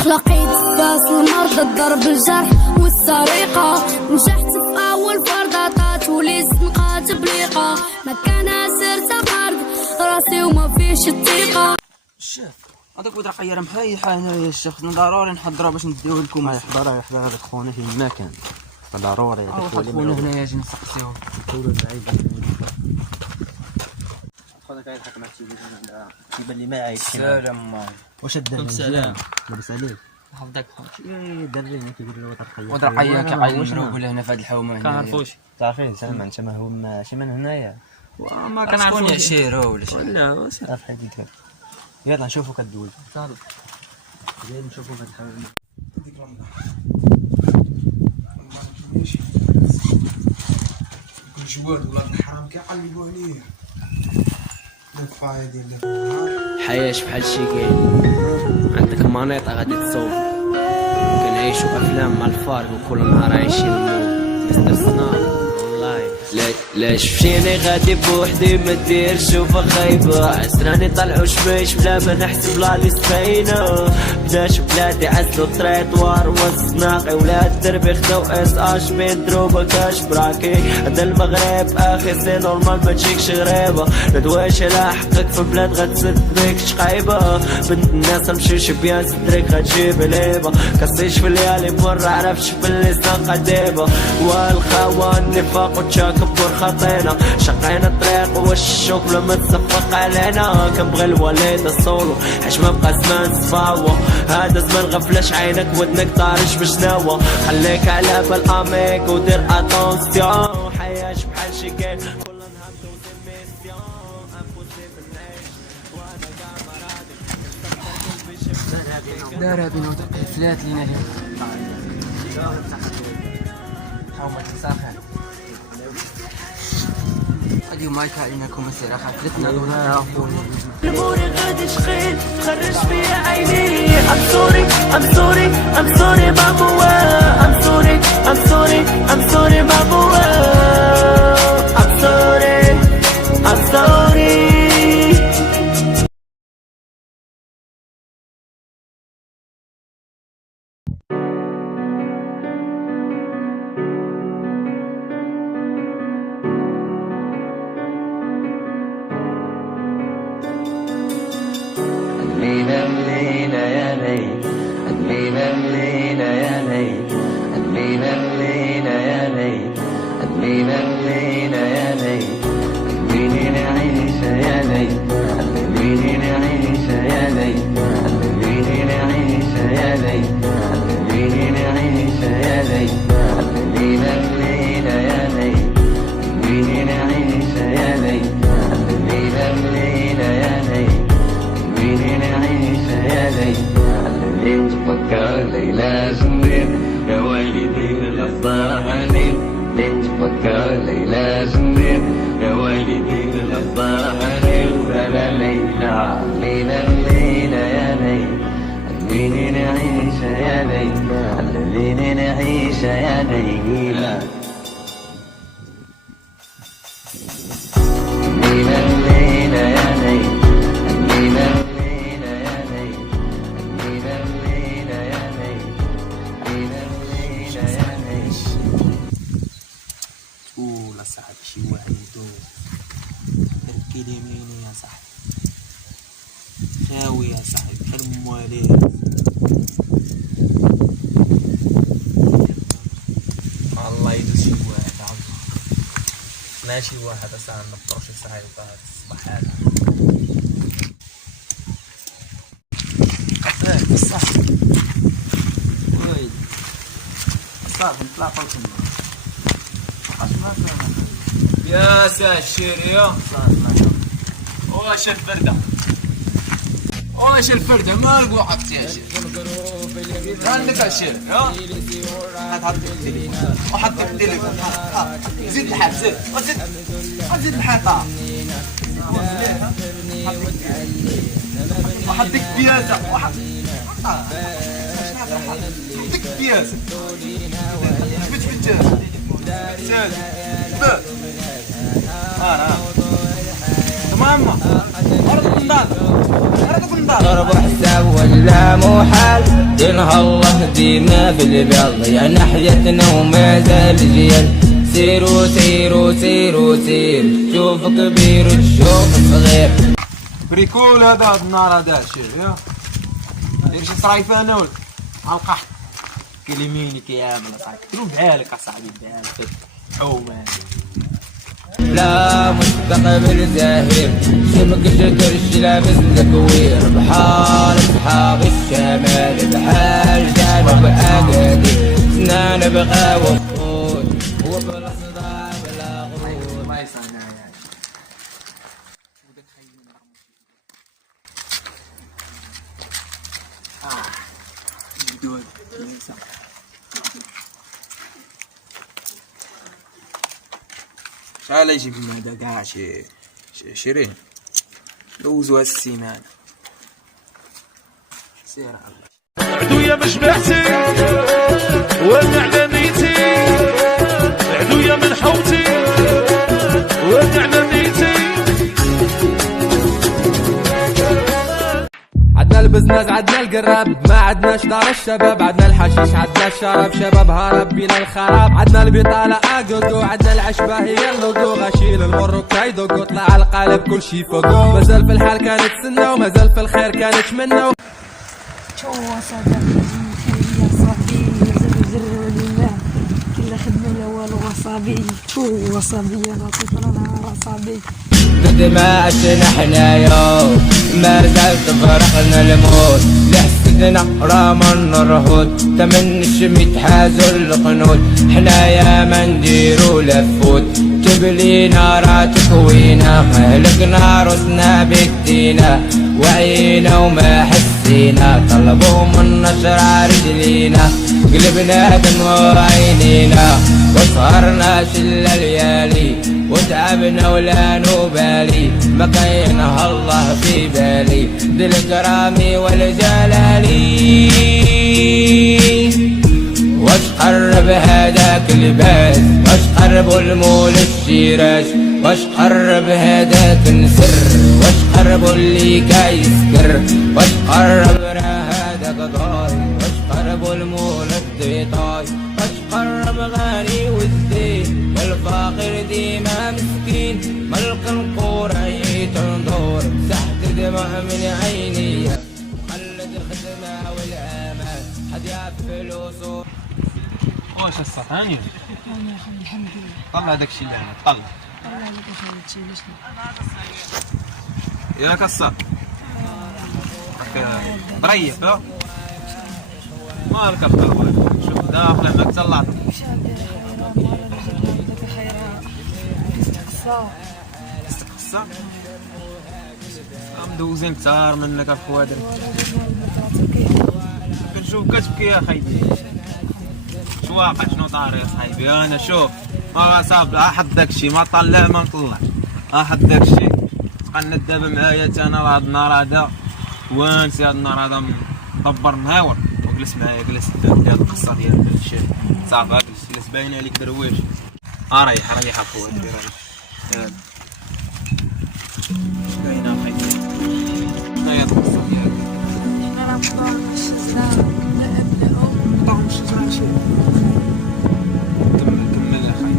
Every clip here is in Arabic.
أخلاقي دباس المرضى الضرب الجرح والسرقة. نجحت في أول فرضاطات وليت نقات بليقة. مكانها سرت قرض راسي وما فيش الثقة. الشيف هذاك ود راه غير محيحة هنايا الشيف، ضروري نحضرها باش نديوه لكم. يحضر هذاك خونا في المكان ضروري. هذاك خونا هنايا اجي نسقسيوه. خونا كيضحك مع التلفزيون كيبان لي ما عايش. سلام. واش الدري مزيان لاباس عليك؟ حفظك خويا. درينا كيقول له ودرقيه ودرقيه كيعاينوا ولا هنا في هذه الحومه هنا كنعرفوش. تعرفين سلام انت ما هو ماشي من هنايا ما كنعرفوش عشيرو ولا شي. لا واش عارف حياتك. يلا نشوفو كدوز صافي. زين نشوفو هاد الحومه ديك رمضان. ماشي كل جواد ولاد الحرام كيقلبوا عليه. الفايا ديال حياش بحال شي كاين عندك مانيطه غادي تصوب. كنعيشو افلام مع الفارق وكل نهار عايشين المود. مستر سناب والله لاش فشيني غادي بوحدي ما دير شوفه خايبه. عسراني طلعو شبيش بلا ما نحسب لا لي سبينه. بداش بلادي عزلو طريطوار والصناقي ولاد دربي خداو اس اش بين دروبه كاش براكي. هدا المغرب اخي سي نورمال ما تجيكش غريبه. ندواش على حقك في بلاد غتسد بيك شقايبه. بنت الناس مشيش بيان صدرك غتجيب ليبه. كصيش في الليالي مر عرفتش باللسان قديبه. والخوا النفاق وتشاكبر خطينا. شقينا الطريق والشوك بلا ما تصفق علينا. كنبغي الوالد الصولو حاش ما بقى زمان صفاوة. هذا زمان غفلاش عينك ودنك طارش بشناوة. خليك على بالاميك ودير اتونسيون. حياش بحال شي كاين كل نهار دوزي ميسيون. امبوسيبل نعيش وانا كاميراتي دار هادي نوض فلات لينا هنا حومة تساخن. هادي مايك عليناكم السيرة خافلتنا دونا الموري غادي شخيل تخرج فيا عيني. I'm sorry I'm sorry I'm sorry ماموا. I'm sorry I'm sorry I'm sorry ماموا. I'm sorry I'm sorry. ملينا يا ليل ملينا يا ليل ملينا يا ليل ملينا يا ليل. ملينا نعيش يا ليل ملينا نعيش يا ليل ملينا نعيش يا ليل ملينا نعيش يا ليل ملينا يا ليل ملينا نعيش يا ليل ملينا يا ليل ملينا نعيش يا ليل. اللي تفكر ليلى جميل يا والدي الأفضل عليل. اللي تفكر ليلى جميل يا والدي الأفضل عليل. ولا ليلى ليلى ليلى يا ليل ملينا نعيش يا ليل ملينا نعيش يا ليل. ولا صاحبي شي واحد يدوز ركي لي يميني يا صاحبي. خاوي يا صاحبي حرمو عليه. الله يدوز شي واحد عالله. ماشي واحد أصاحبي نبطرو شي صاحبي في هاد الصباح هذا. الصاحبي ويلي الصاحبي نتلاقاو تما. يا ساشيريا واش الفردة واش الفردة ما نقول حطي يا شير. عندك الشير ها حط التليفون وحط التليفون. زيد الحال زيد زيد الحيطة وحط ديك البيازة وحط ديك البيازة. جبت سال تمام. ضرب حساب ولا محال. دينها الله ديما في البيض يا ناحيتنا وما زال جيال. سيروا سيروا سيروا سير شوف كبير وتشوف صغير. بريكول هذا النار هذا شي يا دير شي صرايفه انا ولا القحط كلميني كيامل صاحبي كترو بحالك اصاحبي بحالك حومه. لا مستقبل زاهر شمك شكرش لابس الكوير بحال اصحاب الشمال بحال جانب اكادير سنان بغاوة وقود وبالصداع بلا غرور. ما يصنع يعني بدون شحال يجيب لنا هذا كاع شي 20 دوزو السيمانة. سير على الله عدويا مش بعتي ولعنا نيتي عدويا من حوتي ولعنا نيتي. عدنا البزنس عدنا القراب ما عدناش دار الشباب. عدنا الحشيش عدنا الشراب شباب هرب بينا الخراب. عدنا البطالة اقوقو عدنا العشبة هي اللوقو غشيل المر كايدوقو طلع القالب كل شي فوقو. مازال في الحال كانت سنة ومازال في الخير كانت منه. شو صدق يا صبي زر لله كل خدمة الأول وصابي شو وصابي أنا طفل أنا صابي. قد ما عشنا حنايا ما زال تفرقنا الموت لحسدنا راما نرهود تمن الشميت حازو القنود. حنايا ما نديرو لفوت جبلينا راه تكوينا مهلكنا رسنا بدينا وعينا وما حسينا طلبوا من نشر رجلينا قلبنا دموع عينينا وسهرنا شل الليالي وتعبنا ولا نبالي ما كاينها الله في بالي ذي الكرام والجلالي. واش قرب هذاك اللباس واش قرب المول الشراش واش قرب هذاك نسر واش قرب اللي كايسكر واش قرب هذاك ضاي واش قرب المول الديطاي واش قرب غني والزين والفقير ديما مسكين ملك القرى يتنظر مسحت دمع من عيني خلد الخدمة والأمان حد يفلوسو. واش السطانية؟ الحمد لله. طلع داك الشي اللي عندك طلع. الله لك خير شي يا كسر بريح ها مالك الخروج شوف داخله ما طلعت استقصى مدوزين كثار منك الخوادر كنشوف كتبكي يا خيدي شو واقع شنو طار يا صاحبي. انا شوف ما صاب احد داكشي ما طلع ما نطلع احد داكشي تقنت دابا معايا تا انا هاد النهار هذا وانسي هاد النهار هذا مدبر مهاور وجلس معايا جلس ديال القصه ديال الشيخ صافي جلس باين عليك درويش ريح اخويا ريح باين اخي هي القصه ديالك احنا راه فطورنا الشجرة لا ابناء طعم الشجره شي كمل يا خي.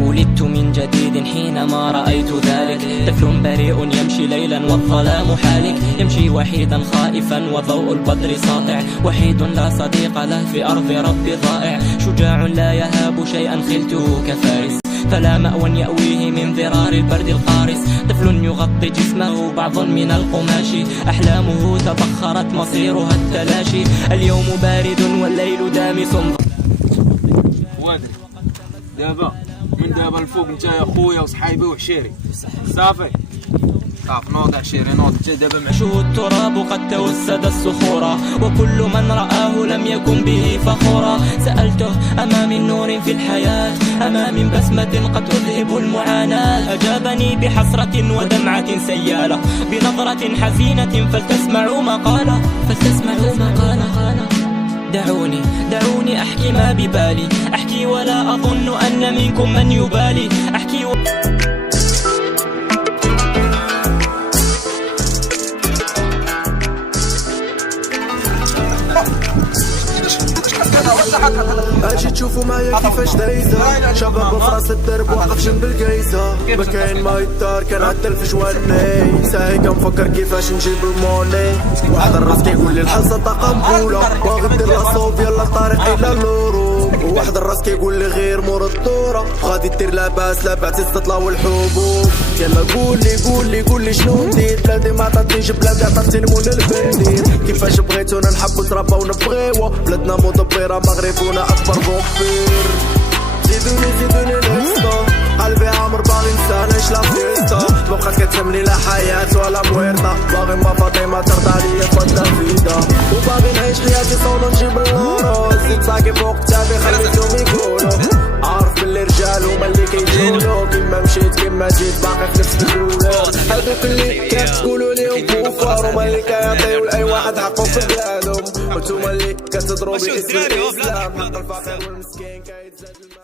ولدت من جديد حينما رأيت ذلك طفل بريء يمشي ليلا والظلام حالك يمشي وحيدا خائفا وضوء البدر ساطع وحيد لا صديق له في أرض ربي ضائع شجاع لا يهاب شيئا خلته كفارس فلا مأوى يأويه من ضرار البرد القارس طفل يغطي جسمه بعض من القماش أحلامه تبخرت مصيرها التلاشي اليوم بارد والليل دامس وادري دابا من دابا الفوق انت يا خويا وصحايبي وعشيري صافي نوض عشيري نوض انت دابا معشوه التراب قد توسد الصخورا وكل من رآه لم يكن به فخورا سألته أما من نور في الحياة أما من بسمة قد تذهب المعاناة أجابني بحسرة ودمعة سيالة بنظرة حزينة فلتسمعوا ما قال دعوني أحكي ما ببالي، أحكي ولا أظن أن منكم من يبالي، أحكي اجي تشوفوا معايا كيفاش دايزة شباب فراس الدرب واقف جنب القيسة، ما كاين ما يدار كنعدل في جواني، ساهي كنفكر كيفاش نجيب الموني. واحد الراس كيقول لي الحصة طاقة مبولة، باغي دير لاصوب يلا الطريق الى اللورو. واحد الراس كيقول لي غير مور الدورة، غادي دير لاباس لاباس الزطلة والحبوب. يلا قول لي شنو ندير، بلادي ما عطاتنيش بلادي عطاتني مول البندير. كيفاش بغيتونا نحبو تربى ونبغيوه، بلادنا مدبرة مغربونا أكبر فومبير. زيدوني نكستا، قلبي عامر باغي نسانيش لا فيستا، مبقات كتهمني لا حياة ولا مويرطة، باغي ما فاطمة ترضى عليا تفضل فيدا، وباغي نعيش حياتي صونو نجيب اللورو. زيد ساقي فوق كتافي خليتهم يقولو، عارف باللي رجال هما اللي كيجولو، كيما مشيت كيما جيت باقي في نفس الجولة. هادوك اللي كتقولو ليهم كفار، هما اللي كيعطيو لأي واحد حقو في بلادهم، وانتوما اللي كتهضرو باسم الإسلام، حق الفقير والمسكين كيتزاد.